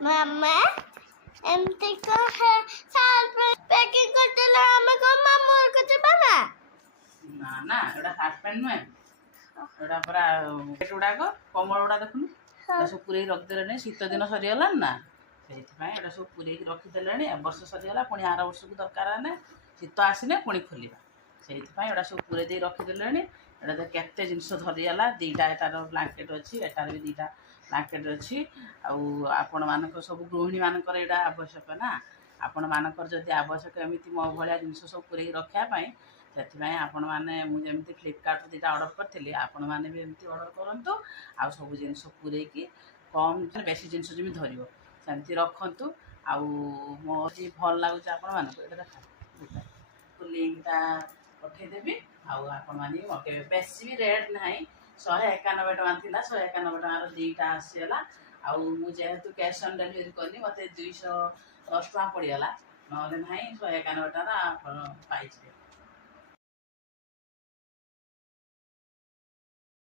ମାମା ଏମିତି କହ ପ୍ୟାକିଂ କରିଦେଲେ ଆମେ କଣ ମାମୁଁ ଘରକୁ ଯିବା ନା? ନା ନା ଏଟା ହାଫ୍ ପ୍ୟାଣ୍ଟ ନୁହେଁ, ଏଟା ପୁରା ପେଟ ଗୁଡ଼ାକ କମଳ ଗୁଡ଼ା ଦେଖୁନୁ ଏଟା ସବୁ ପୁରେଇକି ରଖିଦେଲେଣି। ଶୀତ ଦିନ ସରିଗଲାଣି ନା, ସେଇଥିପାଇଁ ଏଟା ସବୁ ପୁରେଇକି ରଖିଦେଲେଣି। ଏ ବର୍ଷ ସରିଗଲା, ପୁଣି ଆର ବର୍ଷକୁ ଦରକାର ହେଲେ ଶୀତ ଆସିଲେ ପୁଣି ଖୋଲିବା। ସେଇଥିପାଇଁ ଏଟା ସବୁ ପୁରେଇ ଦେଇ ରଖିଦେଲେଣି। ଏଟା ତ କେତେ ଜିନିଷ ଧରିଗଲା। ଦୁଇଟା ଏଟାର ବ୍ଲାଙ୍କେଟ୍ ଅଛି, ଏଟାର ବି ଦୁଇଟା ବ୍ଲାଙ୍କେଟ୍ ଅଛି। ଆଉ ଆପଣମାନଙ୍କର ସବୁ ଗୃହିଣୀମାନଙ୍କର ଏଇଟା ଆବଶ୍ୟକ ନା। ଆପଣମାନଙ୍କର ଯଦି ଆବଶ୍ୟକ ଏମିତି ମୋ ଭଳିଆ ଜିନିଷ ସବୁ ପୁରେଇକି ରଖିବା ପାଇଁ, ସେଥିପାଇଁ ଆପଣମାନେ ମୁଁ ଯେମିତି ଫ୍ଲିପକାର୍ଟରୁ ଦୁଇଟା ଅର୍ଡ଼ର କରିଥିଲି, ଆପଣମାନେ ବି ଏମିତି ଅର୍ଡ଼ର କରନ୍ତୁ। ଆଉ ସବୁ ଜିନିଷ ପୁରେଇକି କମ୍ ବେଶୀ ଜିନିଷ ଯେମିତି ଧରିବ ସେମିତି ରଖନ୍ତୁ। ଆଉ ମୋ ଭଲ ଲାଗୁଛି ଆପଣମାନଙ୍କୁ ଏଇଟା ଦେଖ, ଲିଙ୍କଟା ପଠେଇଦେବି। ଆଉ ଆପଣମାନେ ବି ମଗେଇବେ। ବେଶୀ ବି ରେଟ୍ ନାହିଁ, 191 ଟଙ୍କା ଥିଲା, 191 ଟଙ୍କାର ଦୁଇଟା ଆସିଗଲା। ଆଉ ମୁଁ ଯେହେତୁ କ୍ୟାସ୍ ଅନ୍ ଡେଲିଭରି କଲି ମୋତେ 210 ଟଙ୍କା ପଡ଼ିଗଲା, ନହେଲେ ନାହିଁ 191 ଟଙ୍କା ଆପଣ ପାଇଯିବେ।